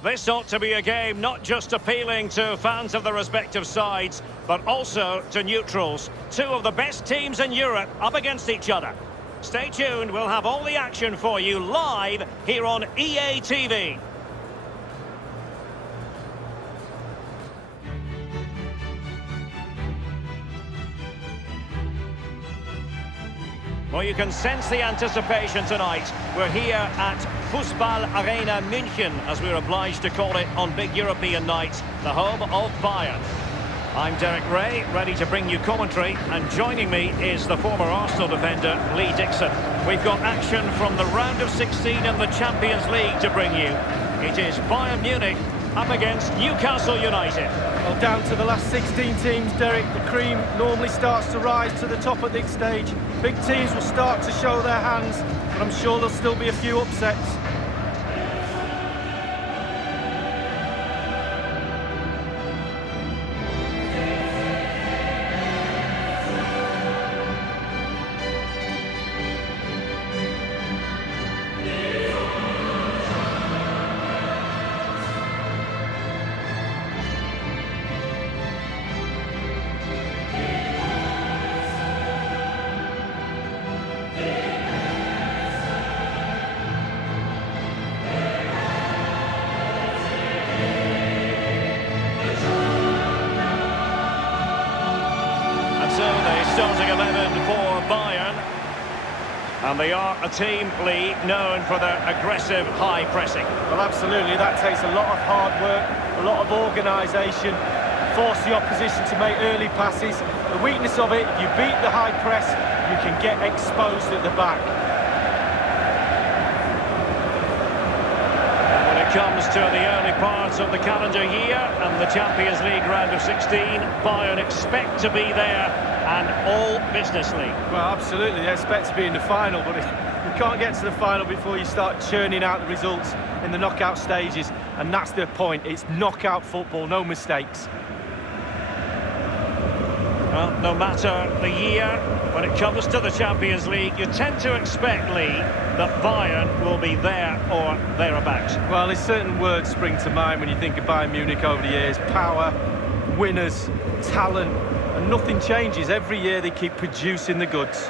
This ought to be a game not just appealing to fans of the respective sides, but also to neutrals. Two of the best teams in Europe up against each other. Stay tuned, we'll have all the action for you live here on EA TV. Well, you can sense the anticipation tonight. We're here at Fußball Arena München, as we're obliged to call it on big European nights, the home of Bayern. I'm Derek Ray, ready to bring you commentary, and joining me is the former Arsenal defender, Lee Dixon. We've got action from the round of 16 in the Champions League to bring you. It is Bayern Munich up against Newcastle United. Well, down to the last 16 teams, Derek, the cream normally starts to rise to the top at this stage. Big teams will start to show their hands, but I'm sure there'll still be a few upsets. Starting 11 for Bayern. And they are a team, Lee, known for their aggressive high pressing. Well, absolutely. That takes a lot of hard work, a lot of organisation, force the opposition to make early passes. The weakness of it, if you beat the high press, you can get exposed at the back. When it comes to the early parts of the calendar year and the Champions League round of 16, Bayern expect to be there and all business league. Well, absolutely, they expect to be in the final, but you can't get to the final before you start churning out the results in the knockout stages, and that's the point. It's knockout football, no mistakes. Well, no matter the year, when it comes to the Champions League, you tend to expect, Lee, that Bayern will be there or thereabouts. Well, there's certain words spring to mind when you think of Bayern Munich over the years. Power, winners, talent. And nothing changes. Every year they keep producing the goods.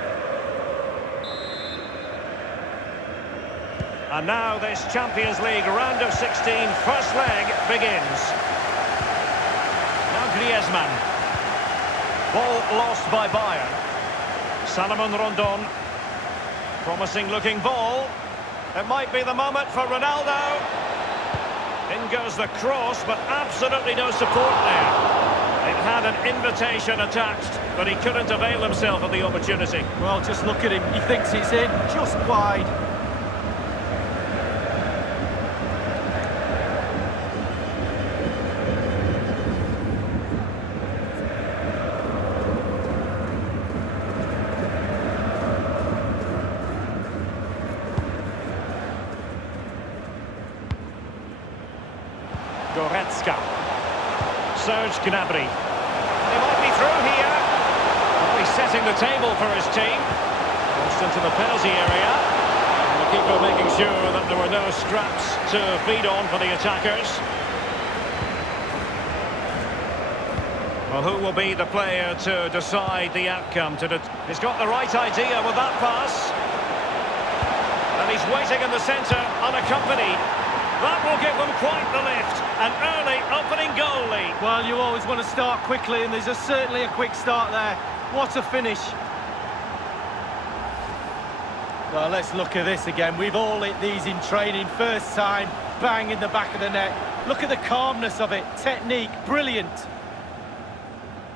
And now this Champions League round of 16 first leg begins. Now Griezmann. Ball lost by Bayern. Salomon Rondon. Promising looking ball. It might be the moment for Ronaldo. In goes the cross, but absolutely no support there. It had an invitation attached, but he couldn't avail himself of the opportunity. Well, just look at him. He thinks it's in, just wide. Goretzka. Serge Gnabry. He might be through here. Well, he's setting the table for his team. Crossed into the penalty area. And the keeper making sure that there were no straps to feed on for the attackers. Well, who will be the player to decide the outcome? He's got the right idea with that pass. And he's waiting in the centre, unaccompanied. That will give them quite the lift. An early opening goal lead. Well, you always want to start quickly, and there's certainly a quick start there. What a finish. Well, let's look at this again. We've all hit these in training. First time, bang in the back of the net. Look at the calmness of it. Technique, brilliant.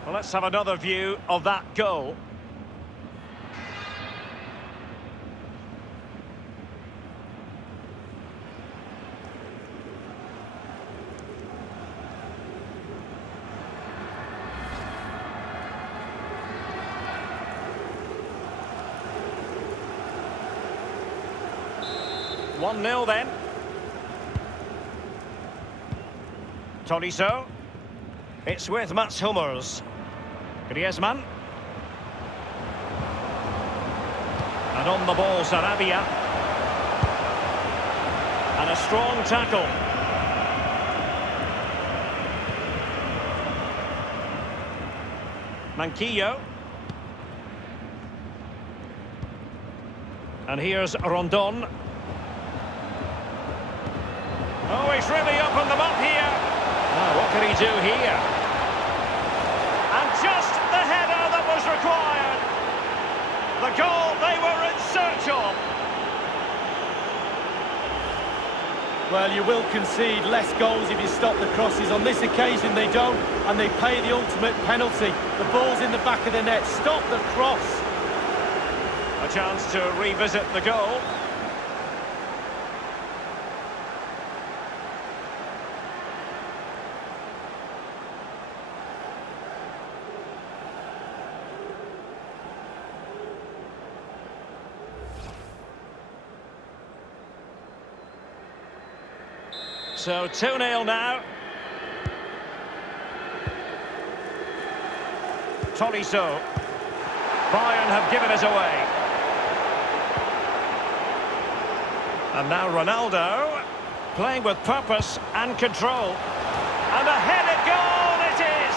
Well, let's have another view of that goal. One-nil then. Tolisso. It's with Mats Hummels. Griezmann. And on the ball, Sarabia. And a strong tackle. Manquillo. And here's Rondon. Oh, he's really opened them up here. Now, what can he do here? And just the header that was required. The goal they were in search of. Well, you will concede less goals if you stop the crosses. On this occasion, they don't, and they pay the ultimate penalty. The ball's in the back of the net. Stop the cross. A chance to revisit the goal. So 2-0 now. Tolisso. Bayern have given us away. And now Ronaldo, playing with purpose and control. And a headed goal it is!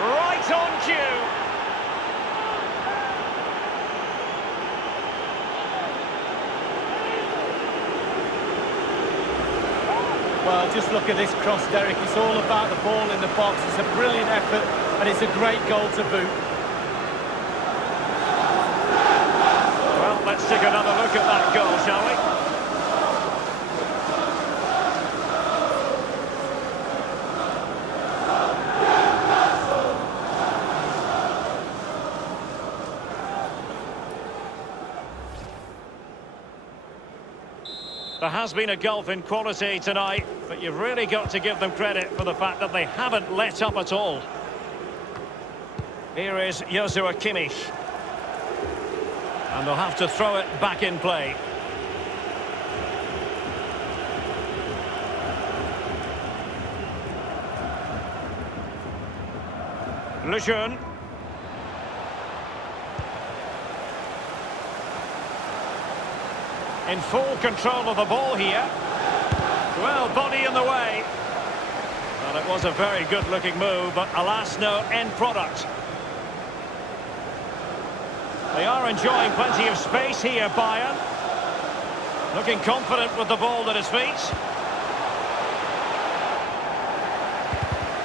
Right on cue. Well, just look at this cross, Derek. It's all about the ball in the box. It's a brilliant effort, and it's a great goal to boot. Well, let's take another look at that goal, shall we? There has been a gulf in quality tonight, but you've really got to give them credit for the fact that they haven't let up at all. Here is Joshua Kimmich. And they'll have to throw it back in play. Lejeune. In full control of the ball here. Well, body in the way. Well, it was a very good-looking move, but alas, no end product. They are enjoying plenty of space here, Bayern. Looking confident with the ball at his feet.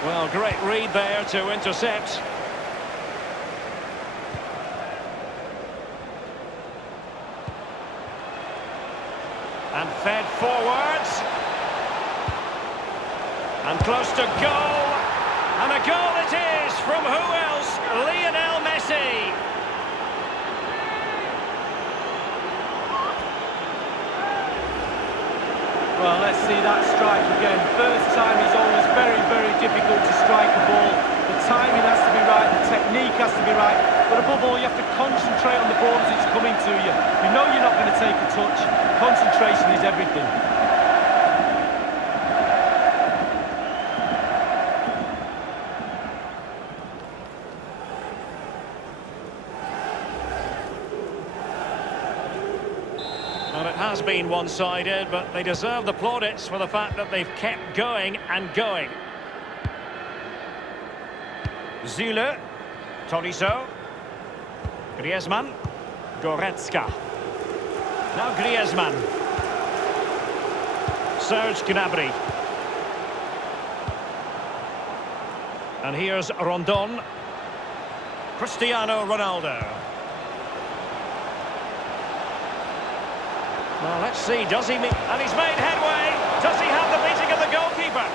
Well, great read there to intercept. And fed forwards. And close to goal. And a goal it is from who else? Lionel Messi. Well, let's see that strike again. First time is always very, very difficult to strike a ball. The timing has to be right, the technique has to be right, but above all, you have to concentrate on the ball as it's coming to you. You know you're not going to take a touch. Concentration is everything. Well, it has been one-sided, but they deserve the plaudits for the fact that they've kept going and going. Zule, Tolisso, Griezmann, Goretzka. Now Griezmann. Serge Gnabry. And here's Rondon. Cristiano Ronaldo. Well, let's see, does he meet... And he's made headway! Does he have the beating of the goalkeeper?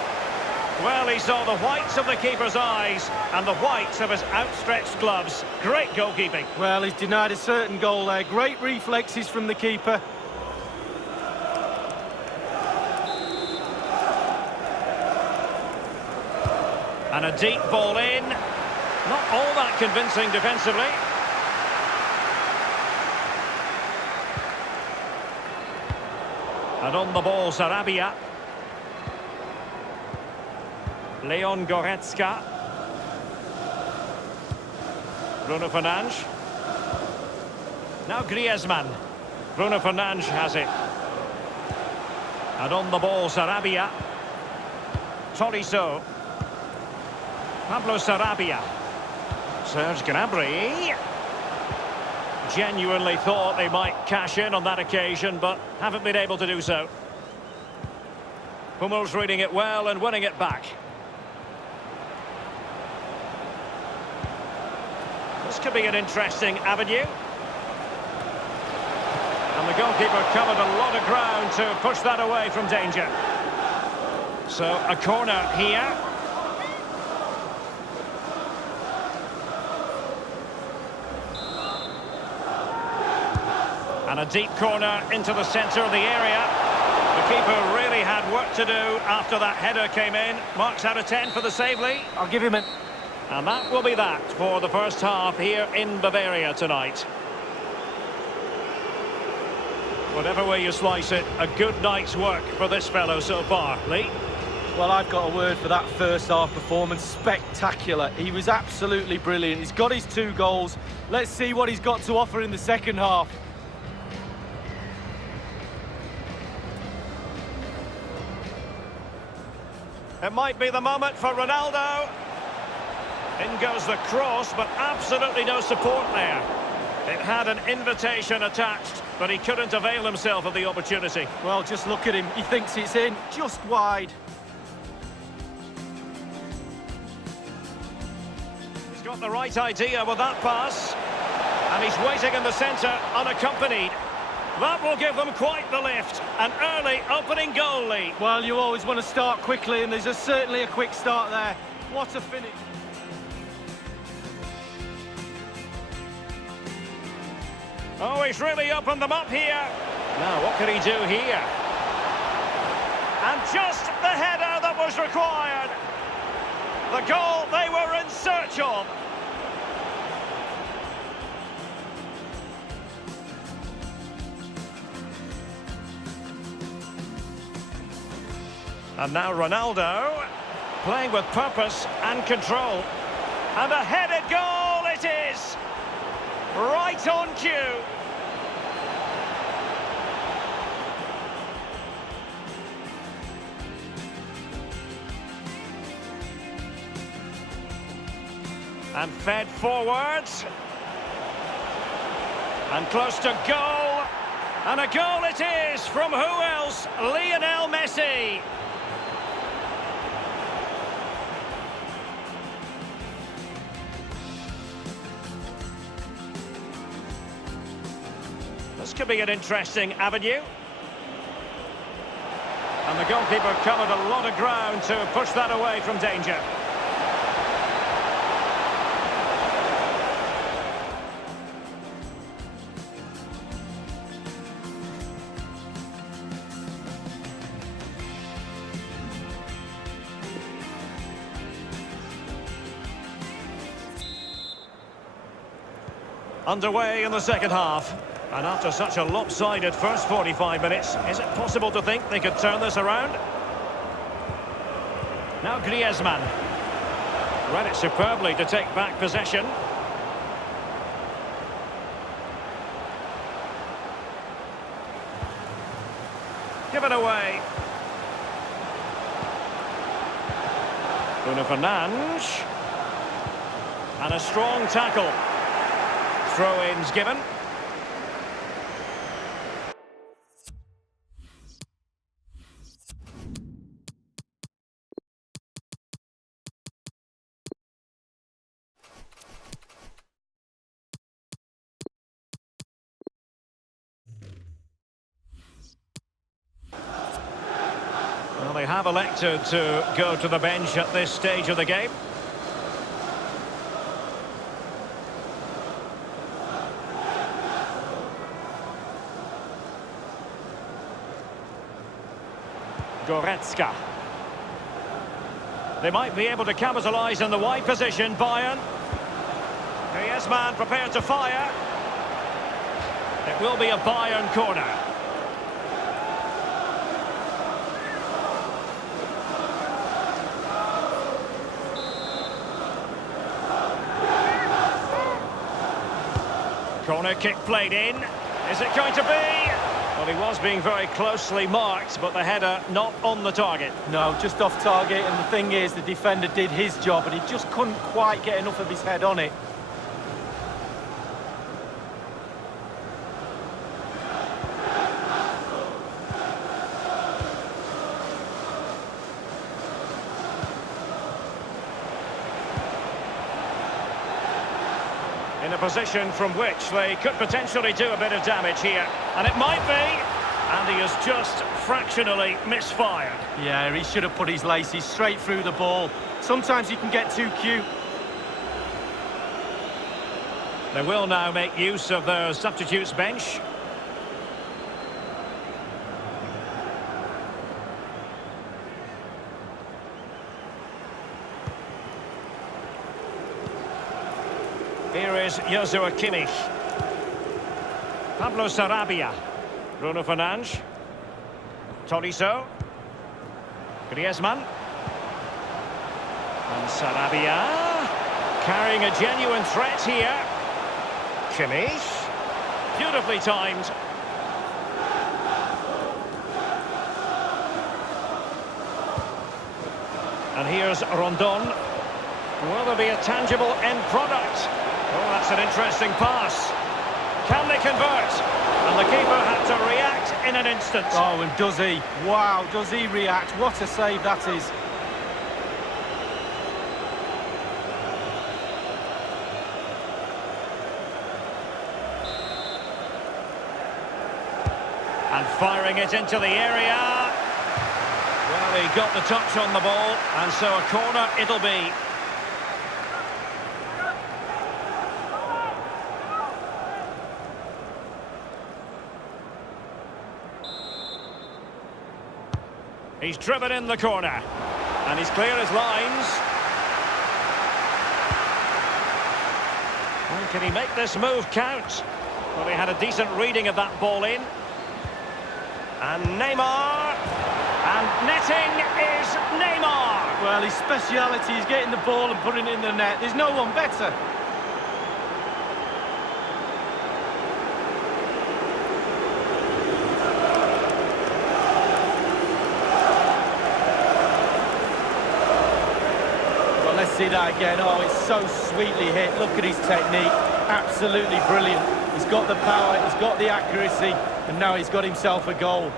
Well, he saw the whites of the keeper's eyes and the whites of his outstretched gloves. Great goalkeeping. Well, he's denied a certain goal there. Great reflexes from the keeper. And a deep ball in. Not all that convincing defensively. And on the ball, Sarabia. Leon Goretzka. Bruno Fernandes. Now Griezmann. Bruno Fernandes has it. And on the ball, Sarabia. Tolisso. Pablo Sarabia. Serge Gnabry. Genuinely thought they might cash in on that occasion, but haven't been able to do so. Hummel's reading it well and winning it back. This could be an interesting avenue. And the goalkeeper covered a lot of ground to push that away from danger. So a corner here. And a deep corner into the centre of the area. The keeper really had work to do after that header came in. Marks out of 10 for the save, Lee. I'll give him it. And that will be that for the first half here in Bavaria tonight. Whatever way you slice it, a good night's work for this fellow so far. Lee? Well, I've got a word for that first half performance. Spectacular. He was absolutely brilliant. He's got his 2 goals. Let's see what he's got to offer in the second half. It might be the moment for Ronaldo. In goes the cross, but absolutely no support there. It had an invitation attached, but he couldn't avail himself of the opportunity. Well, just look at him. He thinks it's in, just wide. He's got the right idea with that pass. And he's waiting in the centre, unaccompanied. That will give them quite the lift. An early opening goal lead. Well, you always want to start quickly, and there's certainly a quick start there. What a finish. Oh, he's really opened them up here. Now, what can he do here? And just the header that was required. The goal they were in search of. And now Ronaldo, playing with purpose and control. And a headed goal it is! Right on cue. And fed forwards. And close to goal. And a goal it is from who else? Lionel Messi. This could be an interesting avenue. And the goalkeeper covered a lot of ground to push that away from danger. Underway in the second half. And after such a lopsided first 45 minutes, is it possible to think they could turn this around? Now Griezmann. Read it superbly to take back possession. Give it away. Bruno Fernandes. And a strong tackle. Throw-ins given. Well, they have elected to go to the bench at this stage of the game. Goretzka. They might be able to capitalise in the wide position, Bayern. Griezmann prepared to fire. It will be a Bayern corner. Corner kick played in. Is it going to be? Well, he was being very closely marked, but the header not on the target. No, just off target, and the thing is, the defender did his job, and he just couldn't quite get enough of his head on it. in a position from which they could potentially do a bit of damage here. And it might be. And he has just fractionally misfired. Yeah, he should have put his laces straight through the ball. Sometimes you can get too cute. They will now make use of their substitutes bench. Here is Joshua Kimmich. Pablo Sarabia. Bruno Fernandes. Tolisso. Griezmann. And Sarabia. Carrying a genuine threat here. Kimmich. Beautifully timed. And here's Rondon. Will there be a tangible end product? Oh, that's an interesting pass. Can they convert? And the keeper had to react in an instant. Oh, and does he? Wow, does he react? What a save that is. And firing it into the area. Well, he got the touch on the ball, and so a corner it'll be. He's driven in the corner, and he's clear his lines. Well, can he make this move count? Well, he had a decent reading of that ball in. And Neymar, and netting is Neymar. Well, his speciality is getting the ball and putting it in the net. There's no one better. Let's see that again. Oh, it's so sweetly hit. Look at his technique. Absolutely brilliant. He's got the power, he's got the accuracy, and now he's got himself a goal.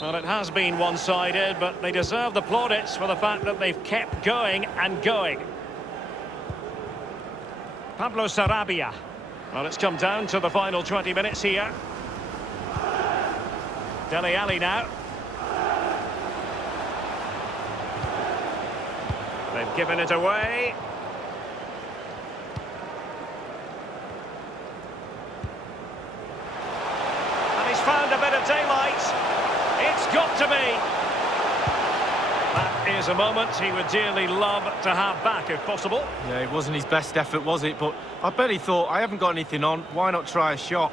Well, it has been one-sided, but they deserve the plaudits for the fact that they've kept going and going. Pablo Sarabia. Well, it's come down to the final 20 minutes here. Dele Alli now. They've given it away. And he's found a bit of daylight. It's got to be. That is a moment he would dearly love to have back, if possible. Yeah, it wasn't his best effort, was it? But I bet he thought, I haven't got anything on, why not try a shot?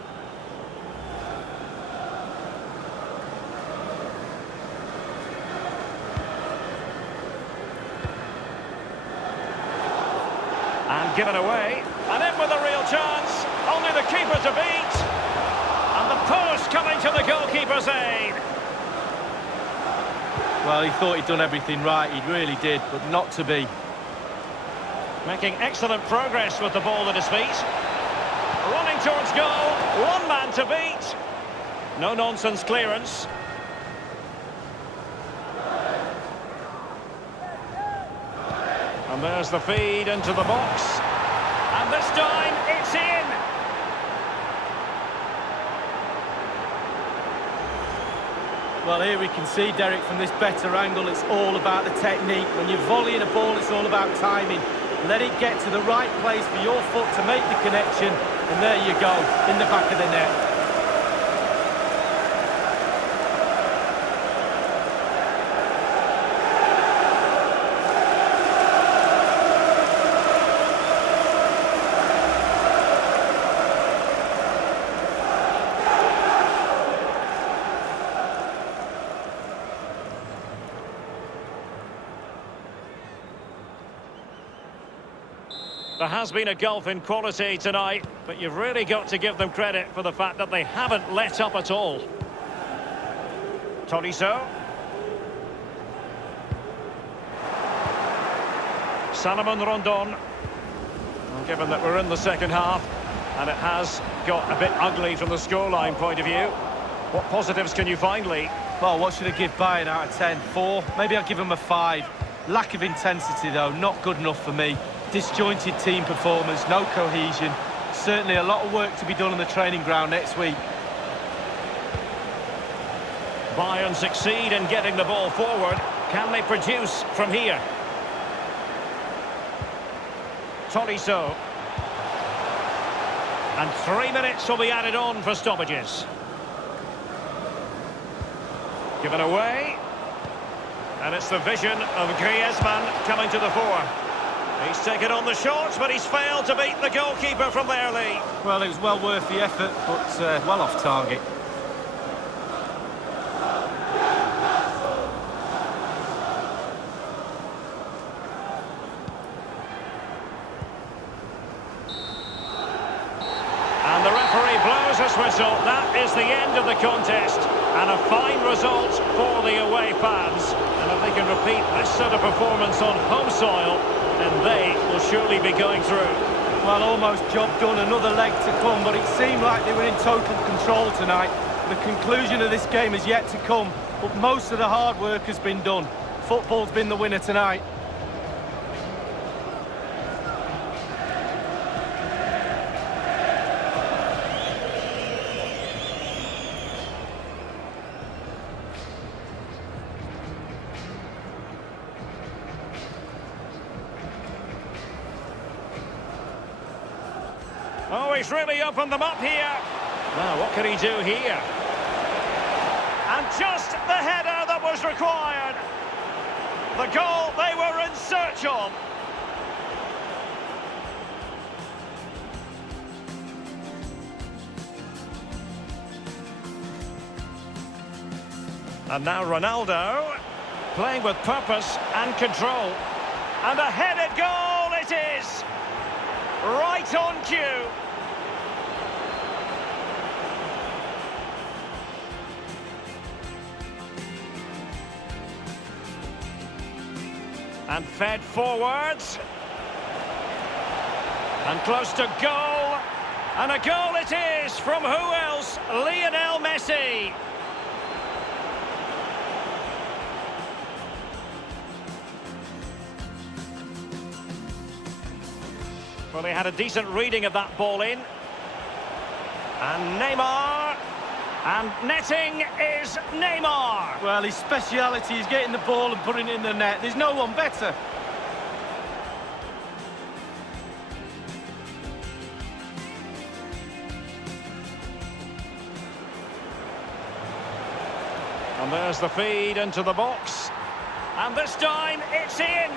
And given away. And in with a real chance. Only the keeper to beat. And the post coming to the goalkeeper's aid. Well, he thought he'd done everything right, he really did, but not to be. Making excellent progress with the ball at his feet. Running towards goal, one man to beat. No-nonsense clearance. And there's the feed into the box. And this time, it's in. Well, here we can see, Derek, from this better angle, it's all about the technique. When you're volleying a ball, it's all about timing. Let it get to the right place for your foot to make the connection, and there you go, in the back of the net. There has been a gulf in quality tonight, but you've really got to give them credit for the fact that they haven't let up at all. Tolisso. Salomon Rondon. given that we're in the second half and it has got a bit ugly from the scoreline point of view. What positives can you find, Lee? Well, what should I give Bayern out of 10? 4? Maybe I'll give them a 5. Lack of intensity, though, not good enough for me. Disjointed team performance, no cohesion. Certainly a lot of work to be done on the training ground next week. Bayern succeed in getting the ball forward. Can they produce from here? Tolisso. And 3 minutes will be added on for stoppages. Given away. And it's the vision of Griezmann coming to the fore. He's taken on the shot, but he's failed to beat the goalkeeper from there, Lee. Well, it was well worth the effort, but well off target. And the referee blows his whistle. That is the end of the contest. And a fine result for the away fans. And if they can repeat this sort of performance on home soil, then they will surely be going through. Well, almost job done, another leg to come, but it seemed like they were in total control tonight. The conclusion of this game is yet to come, but most of the hard work has been done. Football's been the winner tonight. Oh, he's really opened them up here. Now, what can he do here? And just the header that was required. The goal they were in search of. And now Ronaldo, playing with purpose and control. And a headed goal it is. Right on cue. And fed forwards. And close to goal. And a goal it is from who else? Lionel Messi. Well, he had a decent reading of that ball in. And Neymar. And netting is Neymar. Well, his speciality is getting the ball and putting it in the net. There's no one better. And there's the feed into the box. And this time it's in.